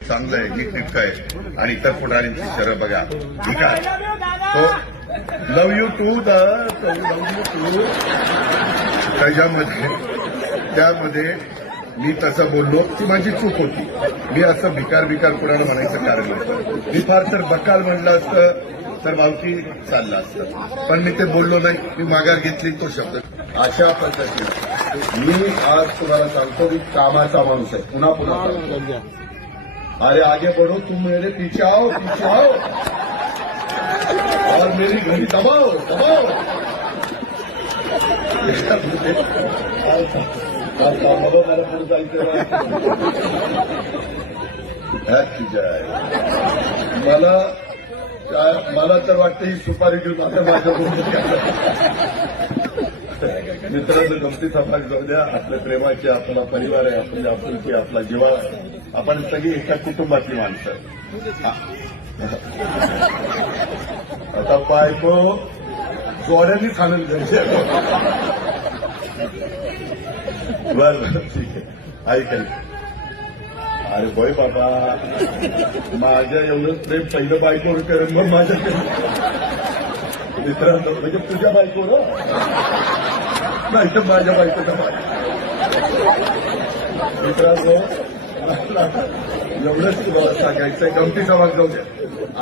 चांगलं आहे, नीटनेटकं आहे आणि इतर पुढाऱ्यांची शरं बघा. ठीक आहे. तो लव यू टू त्यामध्ये मी तसं बोललो ती माझी चूक होती. मी असं भिकार कुणाला म्हणायचं कारण नव्हतं. मी फार तर बकाल म्हणलं असतं तर मावकी चाललं असतं, पण मी ते बोललो नाही. मी माघार घेतली तो शब्द. अशा पद्धतीने मी आज तुम्हाला सांगतो की कामाचा माणूस आहे. पुन्हा सांगतो, अरे आगे बढ़ो, तुम मेरे पीछे आओ और मेरी घड़ी दबाओ. कामाला मला पुढे जायचं मला तर वाटतं ही सुपारी घेऊन आता माझ्याकडून मित्रांनो गमतीचा भाग जाऊ द्या. आपल्या प्रेमाची, आपला परिवार आहे, आपली आपुलकी, आपला जिव्हाळा, आपण सगळी एका कुटुंबातली माणसं. आता बायको जोड्यांनी खाणून घ्यायचे. बरं ठीक आहे, ऐकाय. अरे होय बाबा, माझ्या एवढं प्रेम पहिलं बायकोवर करेन मग माझ्याकडे. मित्रांनो म्हणजे तुझ्या बायकोवर नाही तर माझ्या बायकोचा मित्रांनो एवढंच सांगायचं. गमतीचा भाग जाऊ द्या.